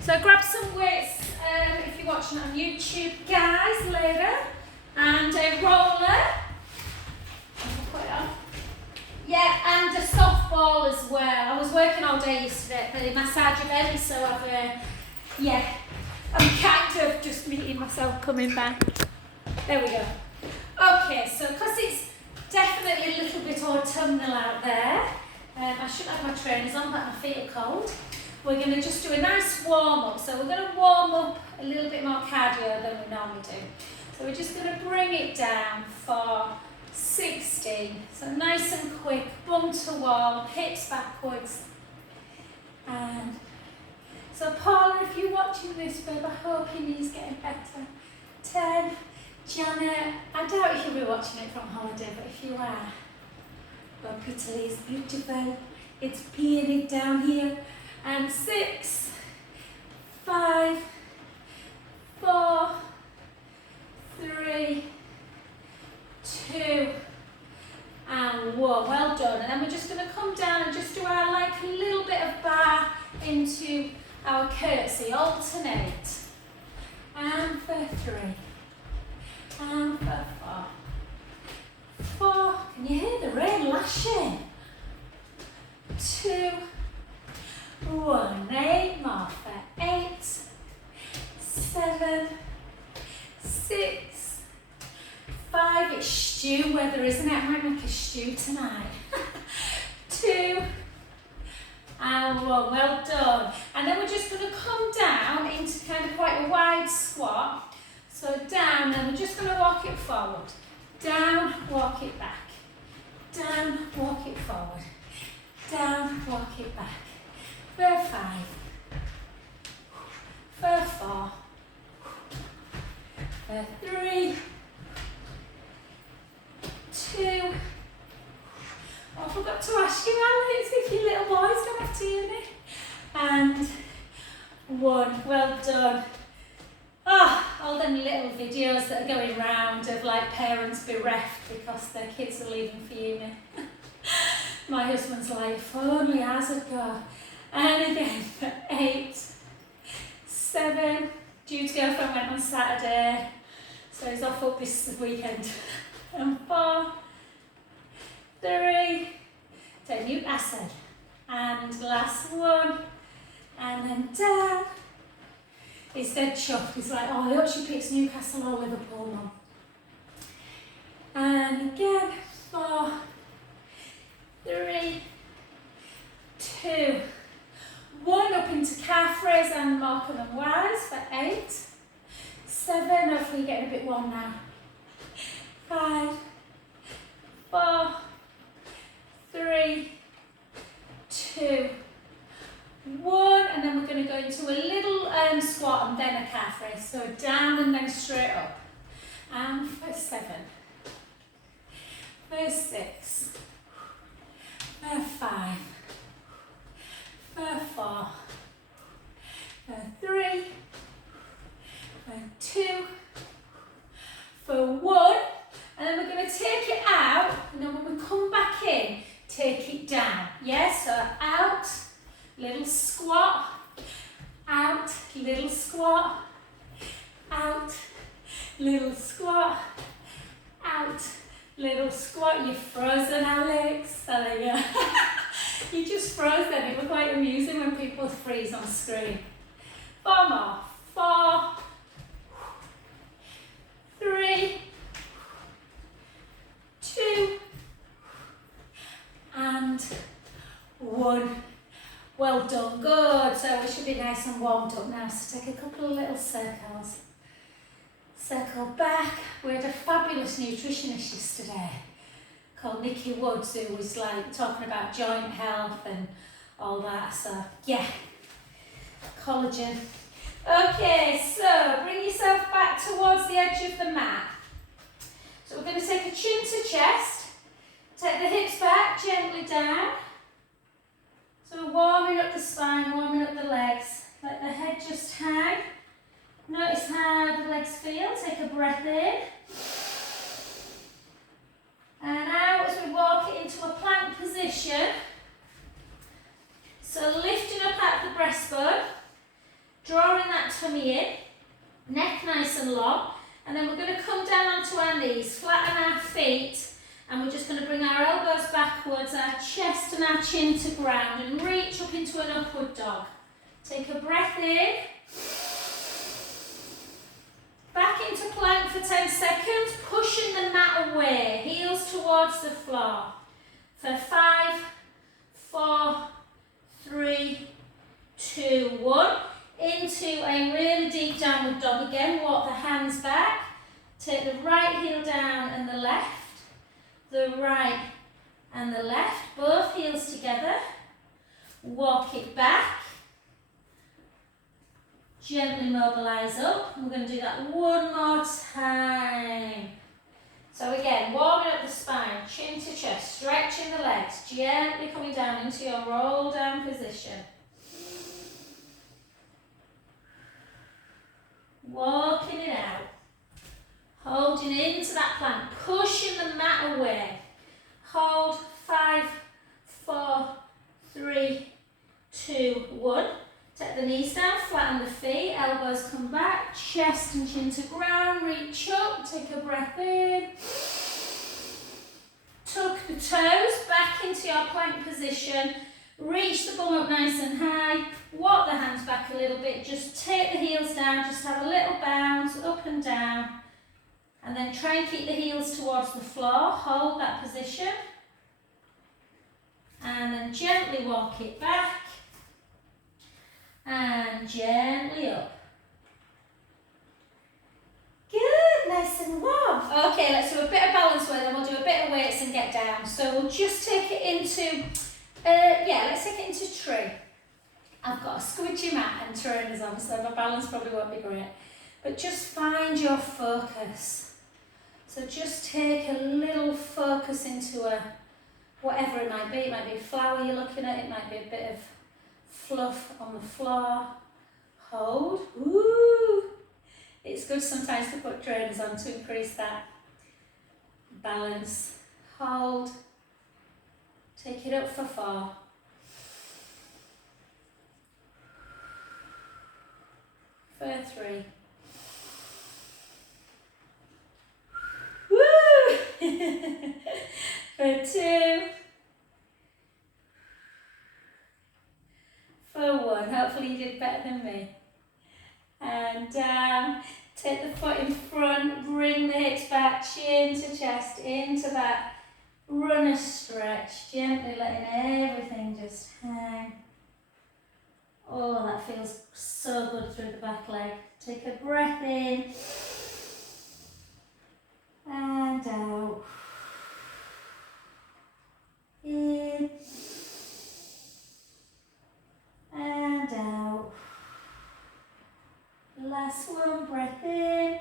So grab some weights if you're watching it on YouTube, guys, later, and a roller. Put it on. Yeah, and a softball as well. I was working all day yesterday at the massage event, so I'm kind of just meeting myself coming back. There we go. Okay, so because it's definitely a little bit autumnal out there, I should have my trainers on, but my feet are cold. We're going to just do a nice warm up. So we're going to warm up a little bit more cardio than we normally do. So we're just going to bring it down for 60. So nice and quick, bum to wall, hips backwards. And so Paula, if you're watching this, babe, I hope your knee's getting better. 10. Janet, I doubt if you'll be watching it from holiday, but if you are, well, Italy is beautiful. It's peeing it down here. And 6, 5, 4, 3, 2, and 1. Well done. And then we're just going to come down and just do our like a little bit of bar into our curtsy. Alternate. And for 3. And for 4. 4. Can you hear the rain lashing? 2. 1. 8 more for 8. 7. 6. 5. It's stew weather, isn't it? I might make a stew tonight. 2. And 1. Well done. And then we're just going to come down into kind of quite a wide squat. So down, and we're just going to walk it forward. Down, walk it back. Down, walk it forward. Down, walk it back. For 5. For 4. For 3. 2. Oh, I forgot to ask you, Alex, if your little boys don't have to hear me. And 1. Well done. All them little videos that are going round of like parents bereft because their kids are leaving for uni. My husband's like, if only ours had gone. And again for 8, 7. Jude's girlfriend went on Saturday, so he's off up this weekend. And 4, 3, take new acid. And last one, and then down. He's dead chuffed. He's like, oh, I hope she picks Newcastle or Liverpool, Mum. And again, 4, 3, 2, 1. Up into calf raise and Markham and Wise for 8, 7. Hopefully you're getting a bit warm now. 5, 4, 3, 2, 1, and then we're going to go into a little squat and then a calf raise. So down and then straight up. And for 7, for 6, for 5, for 4, for 3, for 2, for 1, and then we're going to take it out, and then when we come back in, take it down. Yes, so out, little squat, out, little squat, out, little squat, out, little squat. You're frozen, Alex. Oh, there you go. You just froze then. It was quite amusing when people freeze on screen. 4 more. 4, 3, 2, and 1. Well done, good. So we should be nice and warmed up now. So take a couple of little circles. Circle back. We had a fabulous nutritionist yesterday called Nikki Woods, who was like talking about joint health and all that. So yeah, collagen. Okay, so bring yourself back towards the edge of the mat. So we're going to take a chin to chest. Take the hips back, gently down. So we're warming up the spine, warming up the legs. Let the head just hang. Notice how the legs feel. Take a breath in. And out as we walk it into a plank position. So lifting up out of the breastbone. Draw tummy in, neck nice and long, and then we're going to come down onto our knees, flatten our feet, and we're just going to bring our elbows backwards, our chest and our chin to ground, and reach up into an upward dog. Take a breath in. Back into plank for 10 seconds, pushing the mat away, heels towards the floor. For 5, 4, 3, 2, 1. Into a really deep downward dog again. Walk the hands back. Take the right heel down and the left. The right and the left. Both heels together. Walk it back. Gently mobilise up. We're going to do that one more time. So again, warming up the spine, chin to chest, stretching the legs, gently coming down into your roll down position. Walking it out. Holding into that plank, pushing the mat away. Hold 5, 4, 3, 2, 1. Take the knees down, flatten the feet, elbows come back, chest and chin to ground, reach up, take a breath in. Tuck the toes back into your plank position, reach the bum up nice and high, walk the hands back a little bit, just take the heels down, just have a little bounce up and down, and then try and keep the heels towards the floor, hold that position, and then gently walk it back. And gently up. Good, nice and warm. Okay, let's do a bit of balance weight, then we'll do a bit of weights and get down. So we'll just take it into, let's take it into tree. I've got a squidgy mat and trainers on, so my balance probably won't be great. But just find your focus. So just take a little focus into whatever it might be. It might be a flower you're looking at, it might be a bit of fluff on the floor. Hold. Woo! It's good sometimes to put trainers on to increase that balance. Hold. Take it up for 4. For 3. Woo! For 2. For 1, hopefully you did better than me. And down, take the foot in front, bring the hips back, chin to chest, into that runner stretch, gently letting everything just hang. Oh, that feels so good through the back leg. Take a breath in, and out. In. And out. Last one, breath in.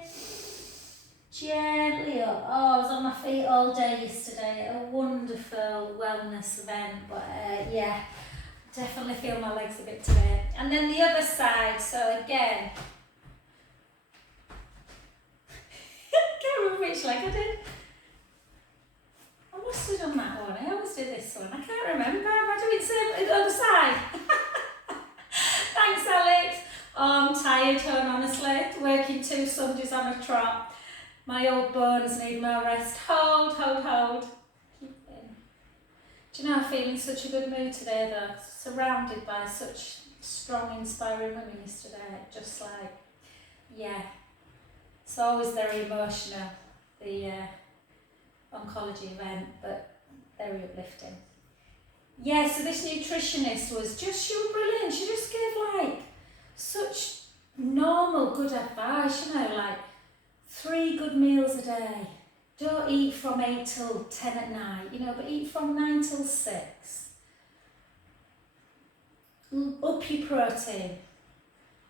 Gently up. Oh, I was on my feet all day yesterday. A wonderful wellness event. But yeah, definitely feel my legs a bit today. And then the other side. So again. I can't remember which leg I did. I must have done that one. I always do this one. I can't remember. Am I doing the other side? Thanks, Alex. Oh, I'm tired, hon, honestly. Working 2 Sundays on a trot. My old bones need more rest. Hold, hold, hold. Keep in. Do you know, I'm feeling such a good mood today, though. Surrounded by such strong, inspiring women yesterday. Just like, yeah. It's always very emotional, the oncology event, but very uplifting. Yeah, so this nutritionist she was brilliant. She just gave like such normal good advice, you know, like 3 good meals a day. Don't eat from 8 till 10 at night, you know, but eat from 9 till 6. Up your protein.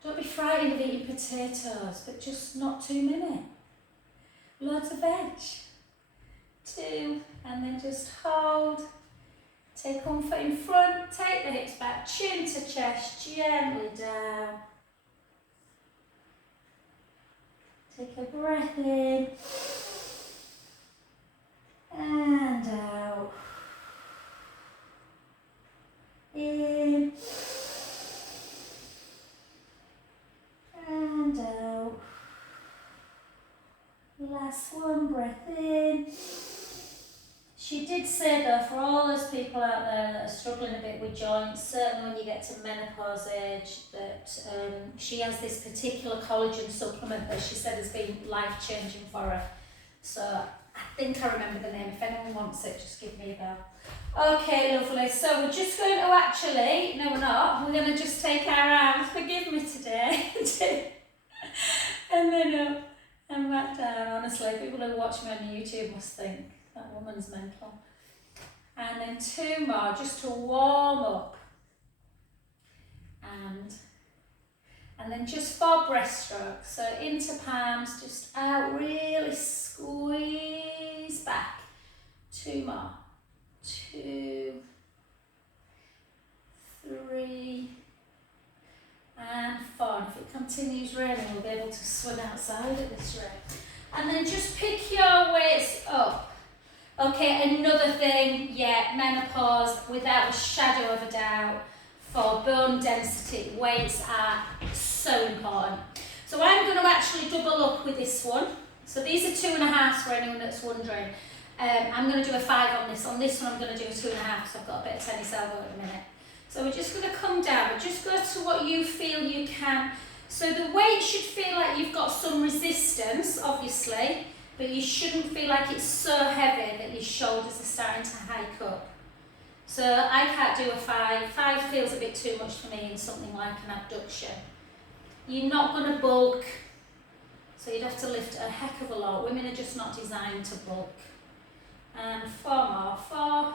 Don't be frightened of eating potatoes, but just not too many. Loads of veg. 2, and then just hold. Take one foot in front, take the hips back, chin to chest, gently down. Take a breath in and out. In and Last one, breath in. She did say though, for all those people out there that are struggling a bit with joints, certainly when you get to menopause age, that she has this particular collagen supplement that she said has been life-changing for her. So I think I remember the name. If anyone wants it, just give me a bell. Okay, lovely. So we're just going to actually, no we're not, we're going to just take our arms, forgive me today, and then up and back down. Honestly, people who watch me on YouTube must think, that woman's mental. And then 2 more just to warm up. And then just 4 breaststrokes. So into palms, just out, really squeeze back. 2 more. 2, 3, and 4. And if it continues raining, we'll be able to swim outside at this rate. And then just pick your weights up. Okay, another thing, yeah, menopause, without a shadow of a doubt, for bone density, weights are so important. So I'm going to actually double up with this one. So these are 2.5 for anyone that's wondering. I'm going to do a 5 on this. On this one I'm going to do a 2.5, so I've got a bit of tennis elbow at the minute. So we're just going to come down, but just go to what you feel you can. So the weight should feel like you've got some resistance, obviously, but you shouldn't feel like it's so heavy that your shoulders are starting to hike up. So I can't do a 5. 5 feels a bit too much for me in something like an abduction. You're not going to bulk, so you'd have to lift a heck of a lot. Women are just not designed to bulk. And 4 more. 4,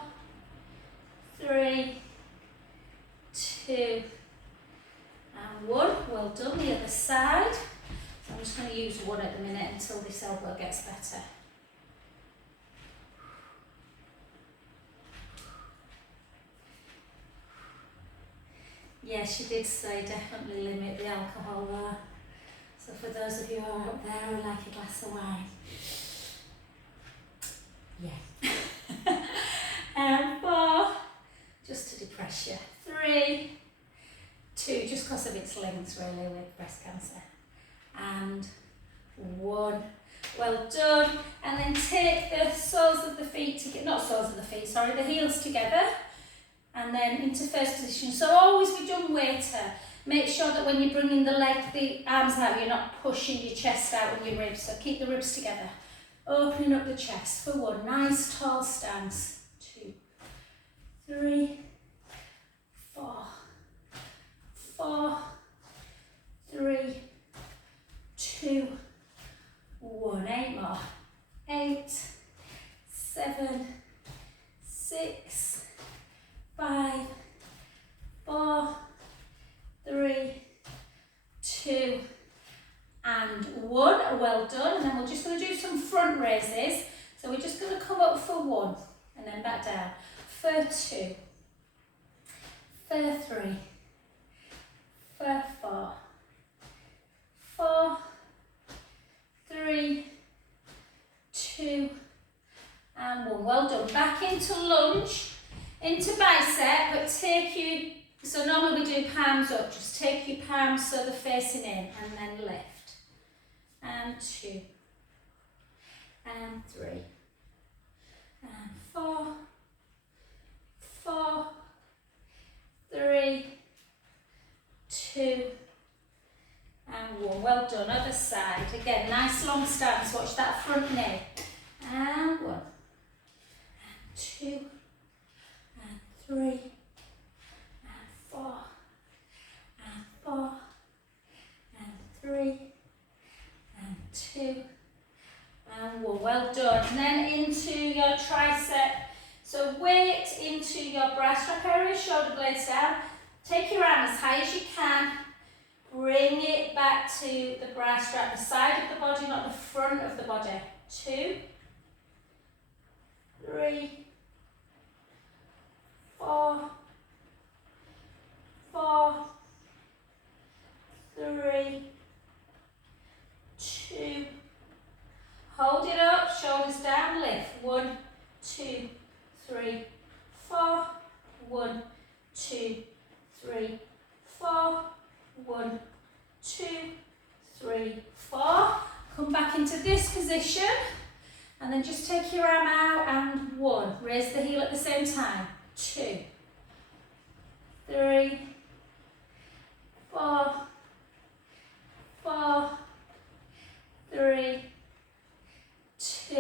3, 2, and 1. Well done. The other side. So I'm just going to use 1 at the minute until this elbow gets better. Yeah, she did say definitely limit the alcohol there. So for those of you who are out there who like a glass of wine, yeah. And 4, just to depress you. 3, 2, just because of its links really with breast cancer. And 1. Well done. And then take the soles of the feet together, not soles of the feet, sorry, the heels together. And then into first position. So always be dumb waiter. Make sure that when you're bringing the arms out, you're not pushing your chest out with your ribs. So keep the ribs together. Opening up the chest for 1. Nice tall stance. 2, 3, 4, 4, 3, 2, 1. 8 more. 8, 7, 6, 5, 4, 3, 2, and 1. Well done. And then we're just going to do some front raises. So we're just going to come up for 1 and then back down. For 2, for 3, for 4, 4, 3, 2, and 1. Well done. Back into lunge, into bicep, but take you, so normally we do palms up, just take your palms so they're facing in and then lift. And 2, and 3, and 4, 4, 3, 2, and 1. Well done. Other side. Again, nice long stance. Watch that front knee. And 1, and 2, and 3, and 4, and 4, and 3, and 2, and 1. Well done. And then into your tricep. So weight into your bra strap area, shoulder blades down. Take your arm as high as you can. Bring it back to the bra strap, the side of the body, not the front of the body. 2, 3, 4, 4, 3, 2. Hold it up, shoulders down, lift. 1, 2, 3, 4. 1, 2, 3, 4. 1, 2, 3, 4. Come back into this position and then just take your arm out and 1. Raise the heel at the same time. 2, 3, 4, 4, 3, 2,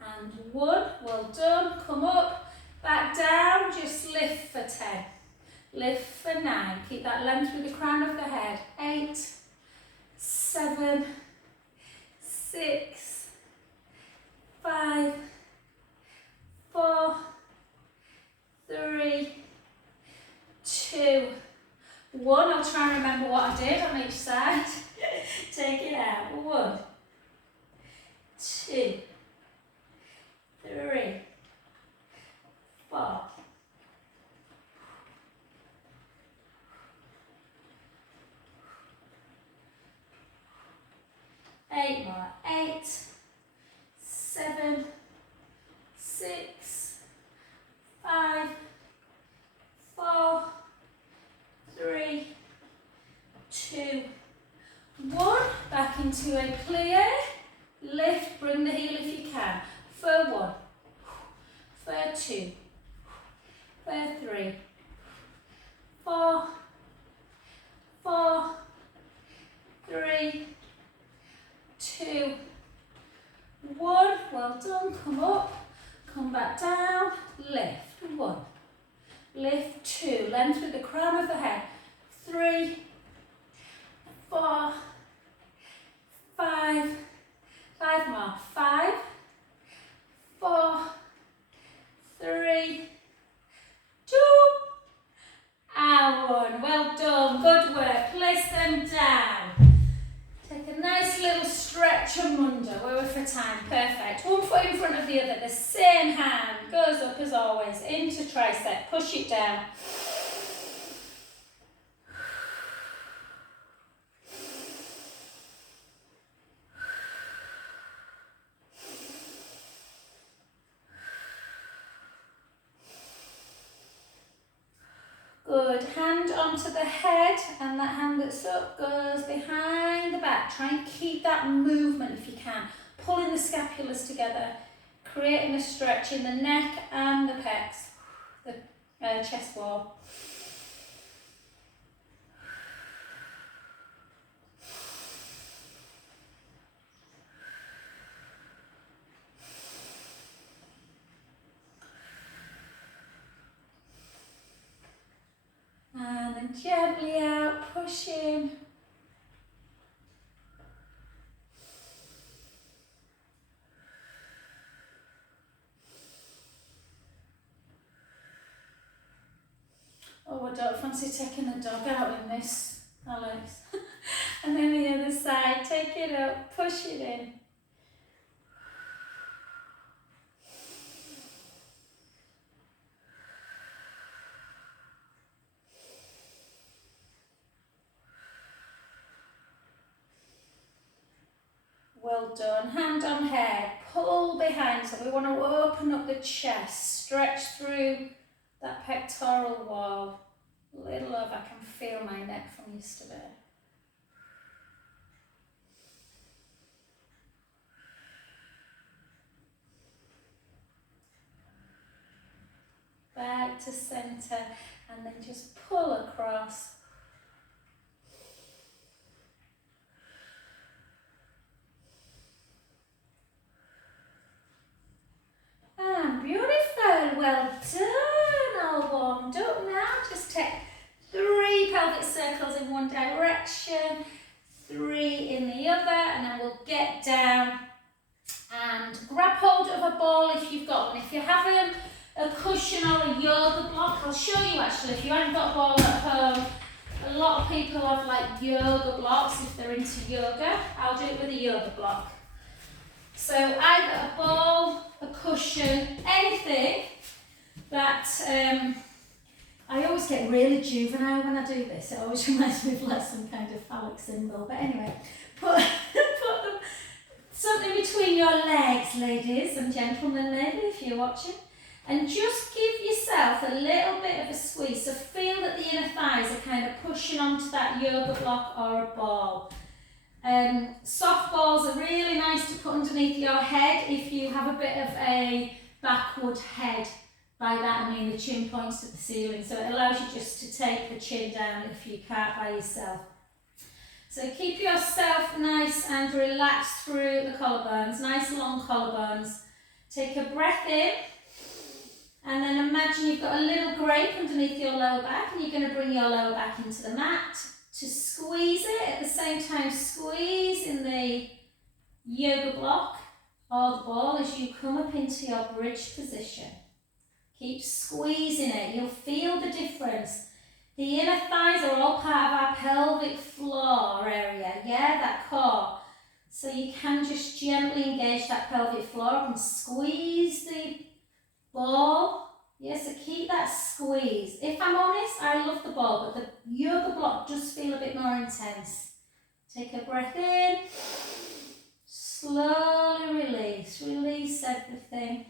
and 1. Well done. Come up, back down, just lift for 10. Lift for 9. Keep that length with the crown of the head. 8, 7, 6, 5, 4, 3, 2, 1. I'll try and remember what I did on each side. Take it out. 1, 2, 3, 4. 8 more. 8, 7, 6, 5, 4, 3, 2, 1. Back into a plie. Lift, bring the heel if you can. For 1, for 2, for 3, 4, 4, 3, 2, 1. Well done. Come up, come back down. Lift. 1, lift. 2. Length with the crown of the head. 3, 4, 5. 5 more. 5, 4, 3, 2, and 1. Well done. Good work. Place them down. Take a nice little stretch and under. Where we're for time. Perfect. One foot in front of the other. The same hand goes up as always. Into tricep. Push it down. Good. Hand onto the head, and that hand that's up goes behind the back. Try and keep that movement if you can. Pulling the scapulars together, creating a stretch in the neck and the pecs, the chest wall. And then gently out, pushing. Oh, I don't fancy taking the dog out in this, Alex. And then the other side, take it up, push it in. Well done. Hand on head, pull behind. So we want to open up the chest, stretch through that pectoral wall. A little over, I can feel my neck from yesterday. Back to center, and then just pull across. And beautiful, well done, all warmed up now. Just take 3 pelvic circles in one direction, 3 in the other, and then we'll get down and grab hold of a ball if you've got one. If you haven't, a cushion or a yoga block, I'll show you actually. If you haven't got a ball at home, a lot of people have like yoga blocks if they're into yoga. I'll do it with a yoga block. So either a ball, a cushion, anything that, I always get really juvenile when I do this. It always reminds me of like some kind of phallic symbol. But anyway, put something between your legs, ladies and gentlemen, maybe if you're watching. And just give yourself a little bit of a squeeze. So feel that the inner thighs are kind of pushing onto that yoga block or a ball. Soft balls are really nice to put underneath your head if you have a bit of a backward head. By that I mean the chin points to the ceiling, so it allows you just to take the chin down if you can't by yourself. So keep yourself nice and relaxed through the collarbones, nice long collarbones. Take a breath in, and then imagine you've got a little grape underneath your lower back, and you're going to bring your lower back into the mat to squeeze it. At the same time, squeeze in the yoga block or the ball as you come up into your bridge position. Keep squeezing it. You'll feel the difference. The inner thighs are all part of our pelvic floor area, yeah, that core. So you can just gently engage that pelvic floor and squeeze the ball. Yeah, so keep that squeeze. If I'm honest, I love the ball, but the yoga block does feel a bit more intense. Take a breath in. Slowly release. Release everything.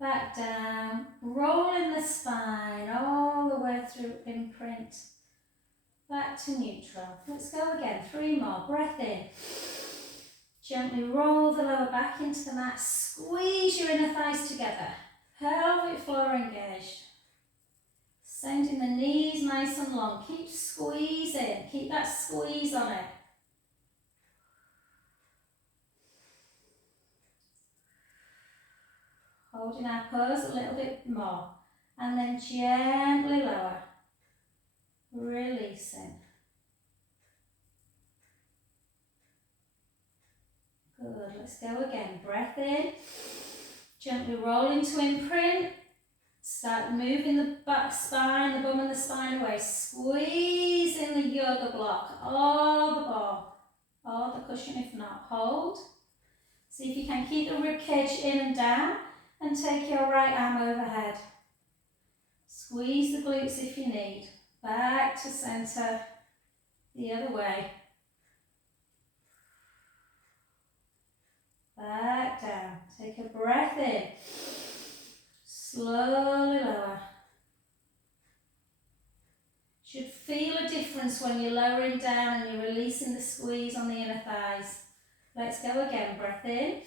Back down, rolling the spine all the way through imprint. Back to neutral. Let's go again, 3 more. Breath in. Gently roll the lower back into the mat. Squeeze your inner thighs together. Pelvic floor engaged. Sending the knees nice and long. Keep squeezing. Keep that squeeze on it. Holding our pose a little bit more. And then gently lower. Releasing. Good. Let's go again. Breath in. Gently roll into imprint. Start moving the back spine, the bum and the spine away. Squeezing the yoga block or the ball or the cushion if not. Hold. See if you can keep the rib cage in and down. And take your right arm overhead. Squeeze the glutes if you need. Back to centre. The other way. Back down. Take a breath in. Slowly lower. Should feel a difference when you're lowering down and you're releasing the squeeze on the inner thighs. Let's go again. Breath in.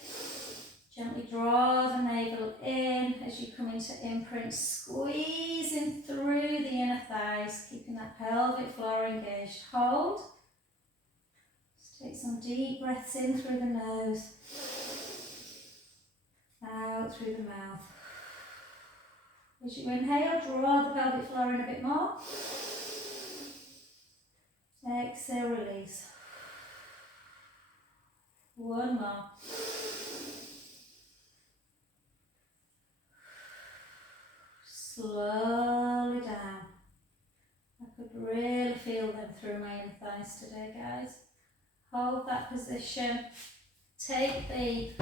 Gently draw the navel in as you come into imprint, squeezing through the inner thighs, keeping that pelvic floor engaged. Hold. Just take some deep breaths in through the nose, out through the mouth. As you inhale, draw the pelvic floor in a bit more. Exhale, release. 1 more. Slowly down. I could really feel them through my inner thighs today, guys. Hold that position. Take the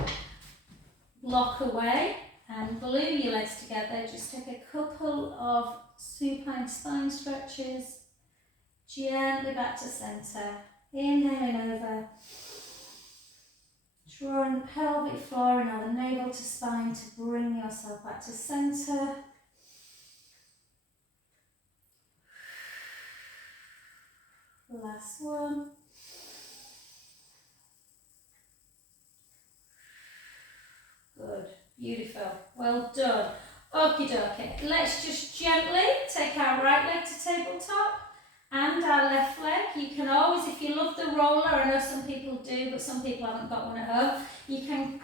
block away and glue your legs together. Just take a couple of supine spine stretches. Gently back to centre. Inhaling over. Drawing the pelvic floor in or the navel to spine to bring yourself back to centre. Last one. Good, beautiful, well done. Okie dokie, let's just gently take our right leg to tabletop and our left leg. You can always, if you love the roller, I know some people do, but some people haven't got one at home, you can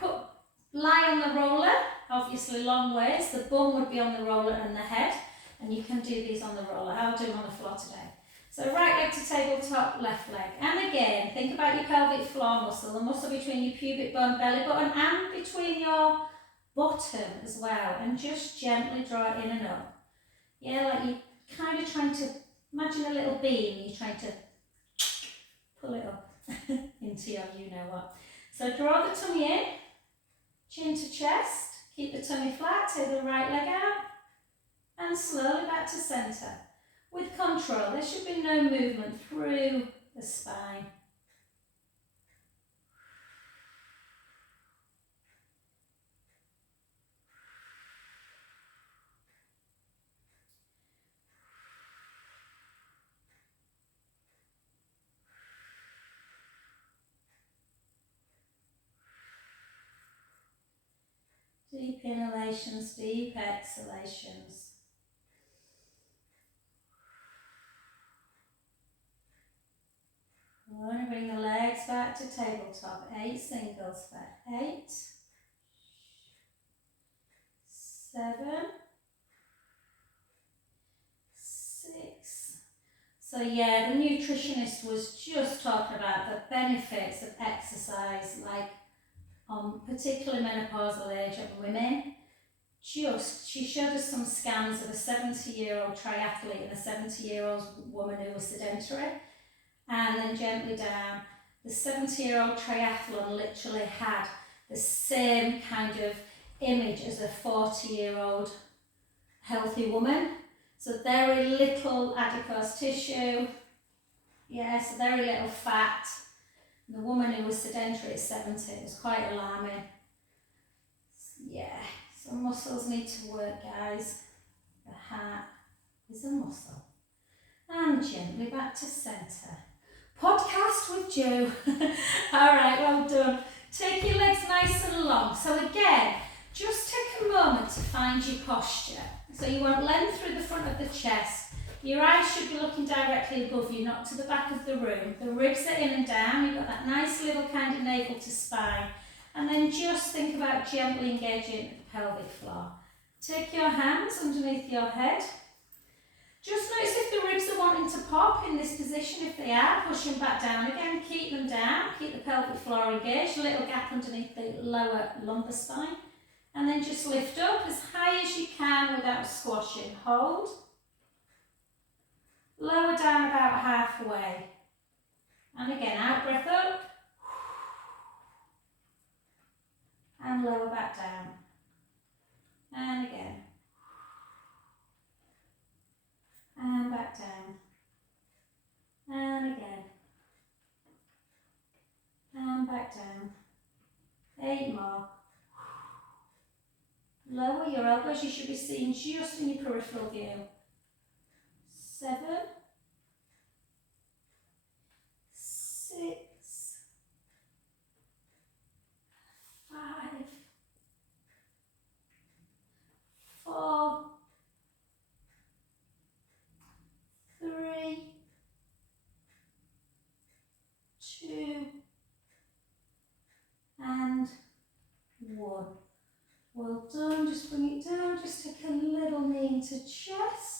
lie on the roller, obviously long ways. The bum would be on the roller and the head, and you can do these on the roller. I'll do them on the floor today. So right leg to tabletop, left leg. And again, think about your pelvic floor muscle, the muscle between your pubic bone, belly button, and between your bottom as well. And just gently draw it in and up. Yeah, like you're kind of trying to, imagine a little beam, you're trying to pull it up into your you-know-what. So draw the tummy in, chin to chest, keep the tummy flat, take the right leg out, and slowly back to centre. With control, there should be no movement through the spine. Deep inhalations, deep exhalations. We're going to bring the legs back to tabletop. 8 singles for 8, 7, 6. So yeah, the nutritionist was just talking about the benefits of exercise, like on particularly menopausal age of women. She showed us some scans of a 70-year-old triathlete and a 70-year-old woman who was sedentary, and then gently down. The 70-year-old triathlon literally had the same kind of image as a 40-year-old healthy woman. So very little adipose tissue, yeah, so very little fat. The woman who was sedentary at 70, it was quite alarming. Yeah, so muscles need to work, guys. The heart is a muscle. And gently back to centre. Podcast with Joe. All right, well done. Take your legs nice and long. So again, just take a moment to find your posture. So you want length through the front of the chest. Your eyes should be looking directly above you, not to the back of the room. The ribs are in and down. You've got that nice little kind of navel to spine. And then just think about gently engaging the pelvic floor. Take your hands underneath your head. Just notice if the ribs are wanting to pop in this position. If they are, push them back down again. Keep them down. Keep the pelvic floor engaged. A little gap underneath the lower lumbar spine. And then just lift up as high as you can without squashing. Hold. Lower down about halfway. And again, out breath up. And lower back down. And again. And back down. And again. And back down. 8 more. Lower your elbows, you should be seeing just in your peripheral view. 7, 6, 5, 4, 3, 2, and 1. Well done, just bring it down, just take a little knee into chest.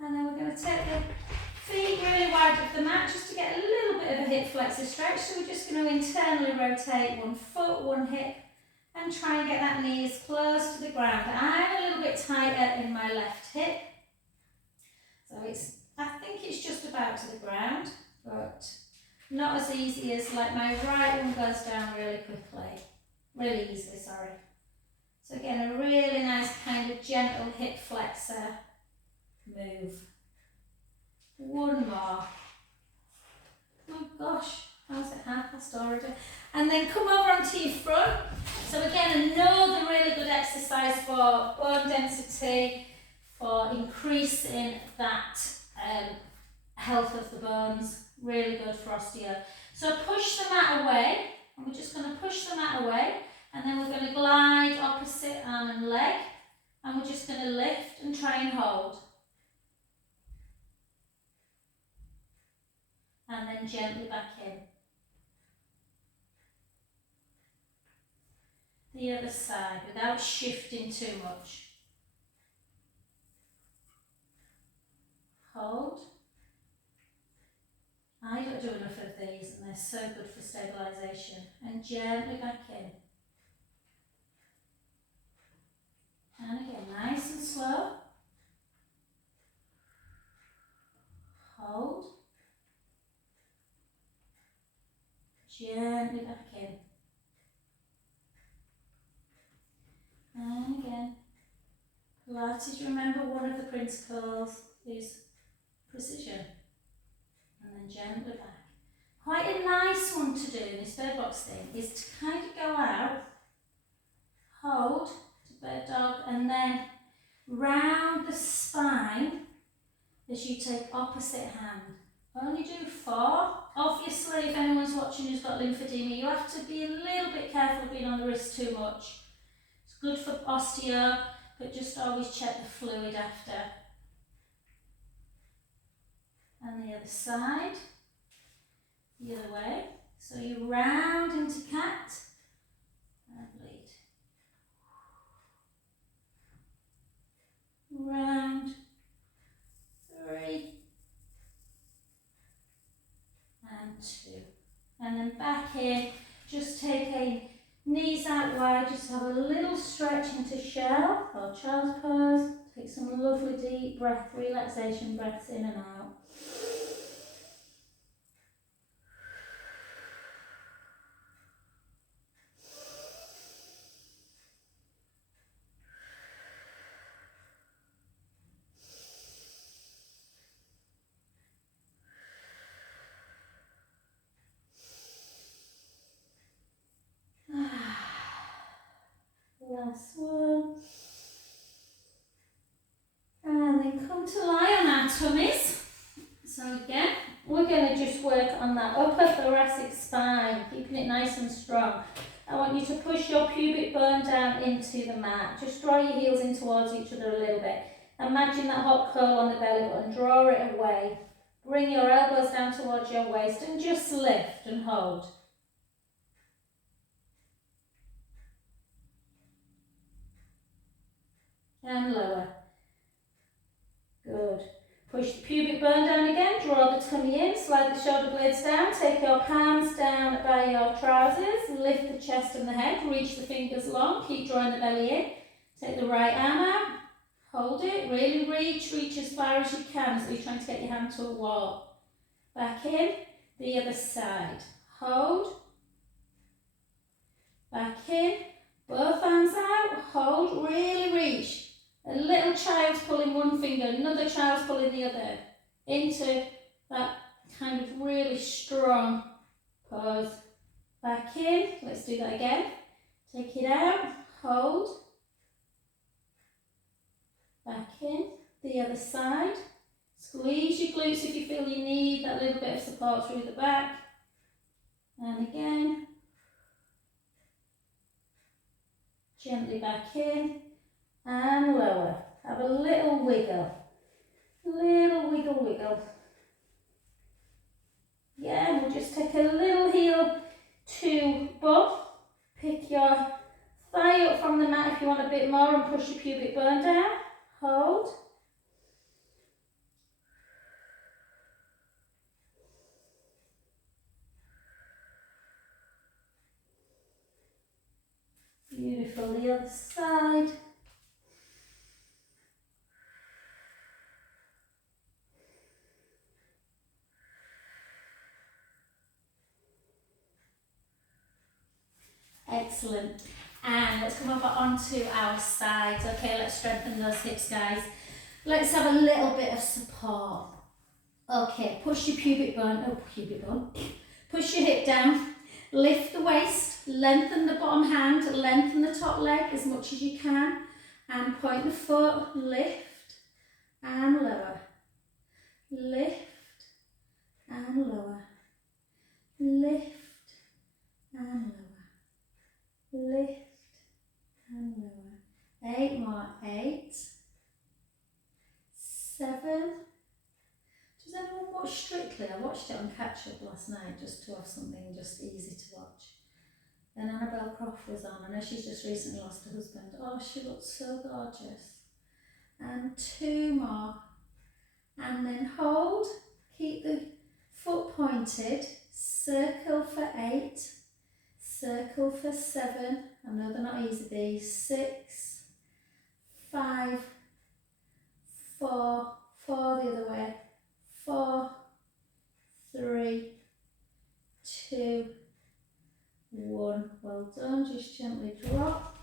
And then we're going to take the feet really wide of the mat just to get a little bit of a hip flexor stretch. So we're just going to internally rotate one foot, one hip, and try and get that knee as close to the ground. I'm a little bit tighter in my left hip. So I think it's just about to the ground, but not as easy as like my right one goes down really easily, sorry. So again, a really nice kind of gentle hip flexor move. 1 more. Oh gosh, how's it 1/2 already? And then come over onto your front. So again, another really good exercise for bone density, for increasing that health of the bones. Really good for osteo. So push the mat away, and we're just going to push the mat away, and then we're going to glide opposite arm and leg, and we're just going to lift and try and hold. And then gently back in. The other side, without shifting too much. Hold. I don't do enough of these, and they're so good for stabilisation. And gently back in. And again, nice and slow. Hold. Gently back in. And again. Pilates, remember one of the principles is precision. And then gently back. Quite a nice one to do in this bird box thing is to kind of go out, hold to bird dog, and then round the spine as you take opposite hand Only do 4. Obviously, if anyone's watching who's got lymphedema, you have to be a little bit careful being on the wrist too much. It's good for osteo, but just always check the fluid after. And the other side, the other way. So you round into cat and bleed. Round, 3 and 2. And then back in, just take a knees out wide, just have a little stretch into shell or child's pose. Take some lovely deep breath, relaxation breaths in and out. Last one. And then come to lie on our tummies. So again, we're going to just work on that upper thoracic spine, keeping it nice and strong. I want you to push your pubic bone down into the mat. Just draw your heels in towards each other a little bit. Imagine that hot curl on the belly button. Draw it away. Bring your elbows down towards your waist and just lift and hold. And lower. Good. Push the pubic bone down again, draw the tummy in, slide the shoulder blades down, take your palms down by your trousers, lift the chest and the head, reach the fingers long, keep drawing the belly in. Take the right arm out, hold it, really reach as far as you can, so you're trying to get your hand to a wall. Back in, the other side. Hold, back in, both arms out, hold, really reach. A little child's pulling one finger, another child's pulling the other into that kind of really strong pose. Back in, let's do that again. Take it out, hold. Back in, the other side. Squeeze your glutes if you feel you need that little bit of support through the back. And again. Gently back in. And lower. Have a little wiggle. Little wiggle, wiggle. Yeah, we'll just take a little heel to both. Pick your thigh up from the mat if you want a bit more and push your pubic bone down. Hold. Beautiful. The other side. Excellent. And let's come over onto our sides. Okay, let's strengthen those hips, guys. Let's have a little bit of support. Okay, push your pubic bone, push your hip down, lift the waist, lengthen the bottom hand, lengthen the top leg as much as you can, and point the foot, lift and lower, lift and lower, lift and lower, lift and lower. 8 more, 8, 7. Does anyone watch Strictly? I watched it on catch up last night just to have something just easy to watch. Then Annabelle Croft was on. I know she's just recently lost her husband. Oh, she looked so gorgeous. And 2 more. And then hold. Keep the foot pointed. Circle for 8. Circle for 7. I know they're not easy these. 6, 5, 4, 4 the other way. 4, 3, 2, 1. Well done. Just gently drop.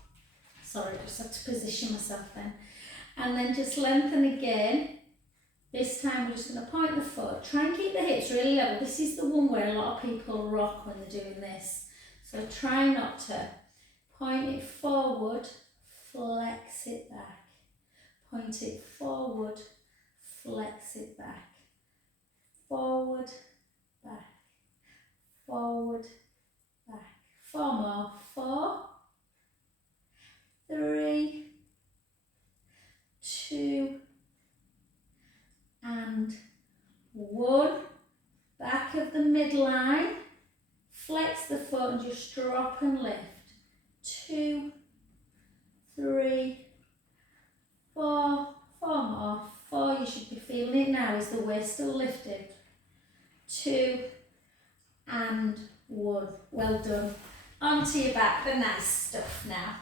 Sorry, just have to position myself then. And then just lengthen again. This time we're just going to point the foot. Try and keep the hips really level. This is the one where a lot of people rock when they're doing this. So try not to. Point it forward, flex it back. Point it forward, flex it back. forward, back, forward, back. 4 more. 4, 3, 2, and 1. Back of the midline. Flex the foot and just drop and lift. 2, 3, 4. 4 more. 4, you should be feeling it now. Is the waist still lifted? 2 and 1. Well done. Onto your back, the nice stuff now.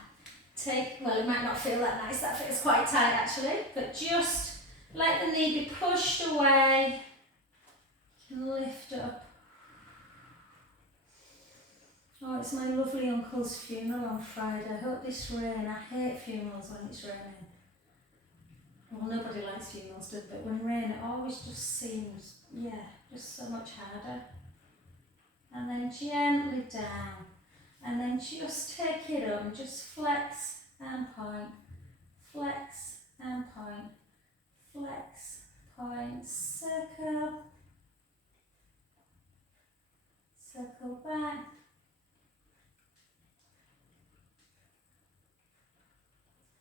Well, it might not feel that nice, that feels quite tight actually, but just let the knee be pushed away. You can lift up. Oh, it's my lovely uncle's funeral on Friday. I hope this rain, I hate funerals when it's raining. Well, nobody likes funerals, does it? But when rain, it always just seems, just so much harder. And then gently down. And then just take it up and just flex and point. Flex and point. Flex, point, circle. Circle back.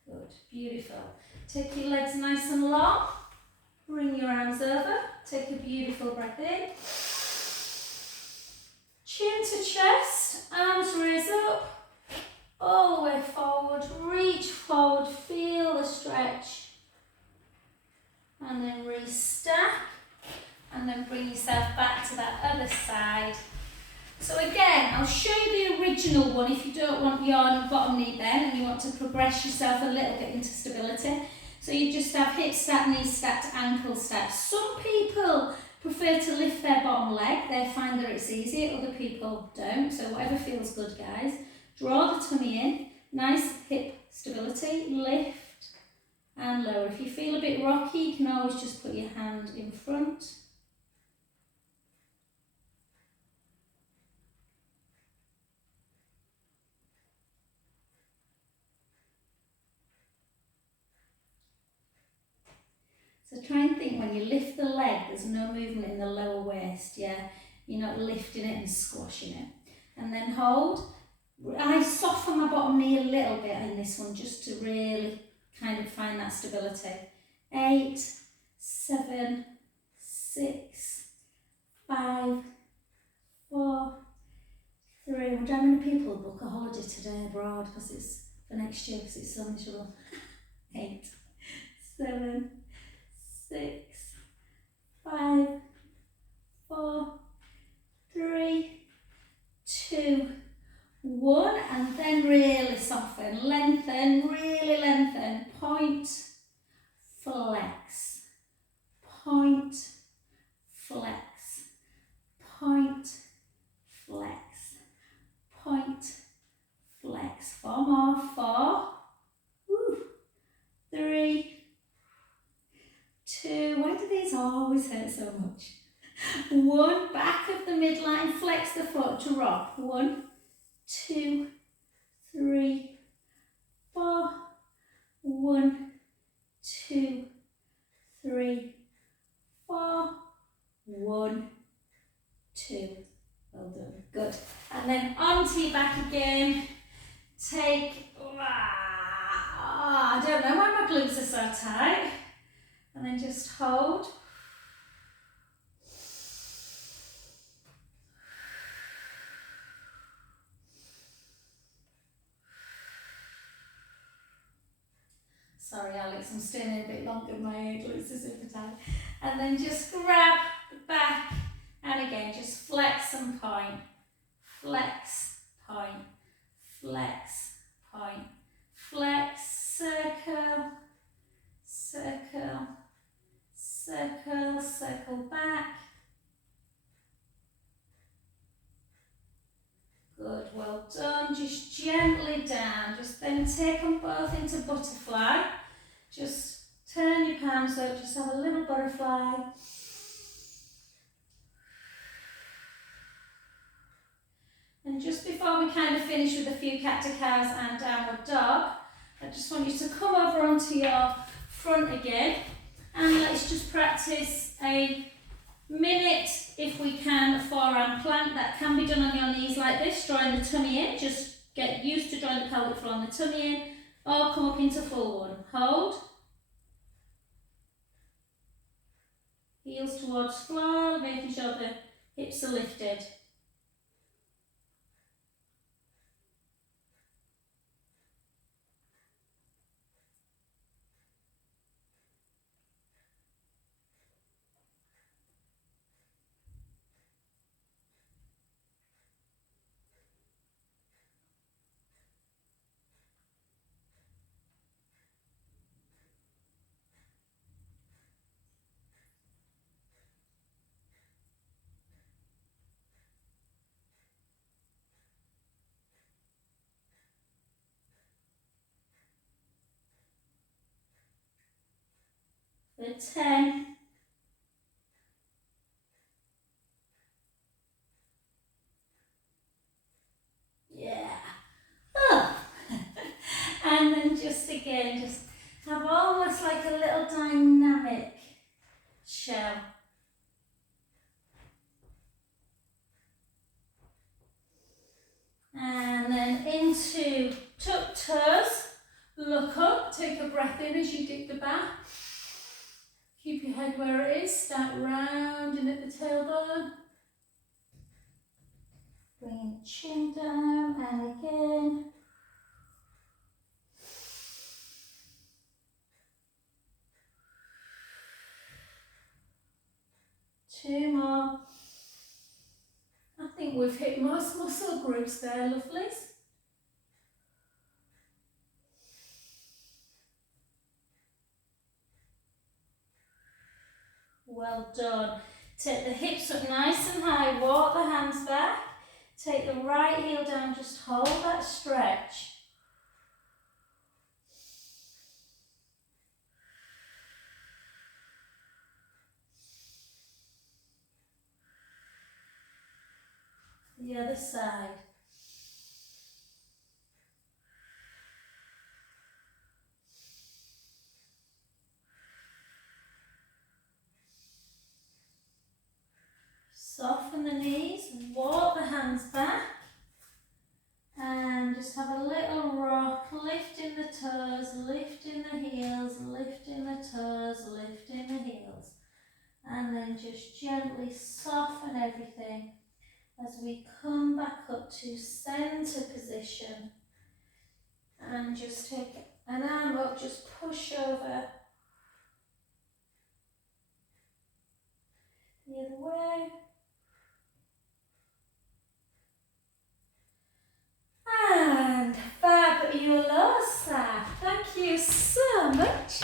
Good, beautiful. Take your legs nice and long. Bring your arms over. Take a beautiful breath in. Chin to chest, arms raise up. All the way forward. Reach forward, feel the stretch. And then restack. And then bring yourself back to that other side. So again, I'll show you the original one if you don't want your bottom knee bent and you want to progress yourself a little bit into stability. So you just have hip stacked, knee stacked, ankle stacked. Some people prefer to lift their bottom leg. They find that it's easier, other people don't. So whatever feels good, guys. Draw the tummy in, nice hip stability, lift and lower. If you feel a bit rocky, you can always just put your hand in front. So try and think when you lift the leg, there's no movement in the lower waist, yeah? You're not lifting it and squashing it. And then hold. I soften my bottom knee a little bit in this one just to really kind of find that stability. 8, 7, 6, 5, 4, 3. I wonder how many people book a holiday today abroad because it's for next year because it's so miserable. 8, 7, 6, 5, 4, 3, 2, 1, and then really soften, lengthen, really lengthen, point, flex, point, flex, point, flex, point, flex. 4 more, 4, 3, 2, why do these always hurt so much? 1, back of the midline, flex the foot, drop. 1, 2, 3, 4, 1, 2, 3, 4, 1, 2. Well done, good. And then onto your back again. Take, I don't know why my glutes are so tight. And then just hold. Sorry Alex, I'm staying a bit longer, my glutes are super tight. And then just grab the back and again just flex and point. Flex, point. Flex, point. Flex, circle, circle, circle, circle back. Good, well done. Just gently down. Just then take them both into butterfly. Just turn your palms up, just have a little butterfly. And just before we kind of finish with a few cat-to-cows and downward dog, I just want you to come over onto your front again and let's just practice a Minute, if we can, forearm plank. That can be done on your knees like this, drawing the tummy in. Just get used to drawing the pelvic floor and the tummy in, or come up into full one. Hold. Heels towards floor, making sure the hips are lifted. For 10. Yeah. Oh. And then just again, just have almost like a little dynamic shell. And then into tuck toes, look up, take a breath in as you dig the back. Keep your head where it is, start rounding at the tailbone. Bring the chin down and again. Two more. I think we've hit most muscle groups there, lovelies. Well done. Take the hips up nice and high, walk the hands back. Take the right heel down, just hold that stretch. The other side. Soften the knees, walk the hands back, and just have a little rock, lifting the toes, lifting the heels, lifting the toes, lifting the heels. And then just gently soften everything as we come back up to centre position. And just take an arm up, just push over the other way. And fabulosa. Thank you so much.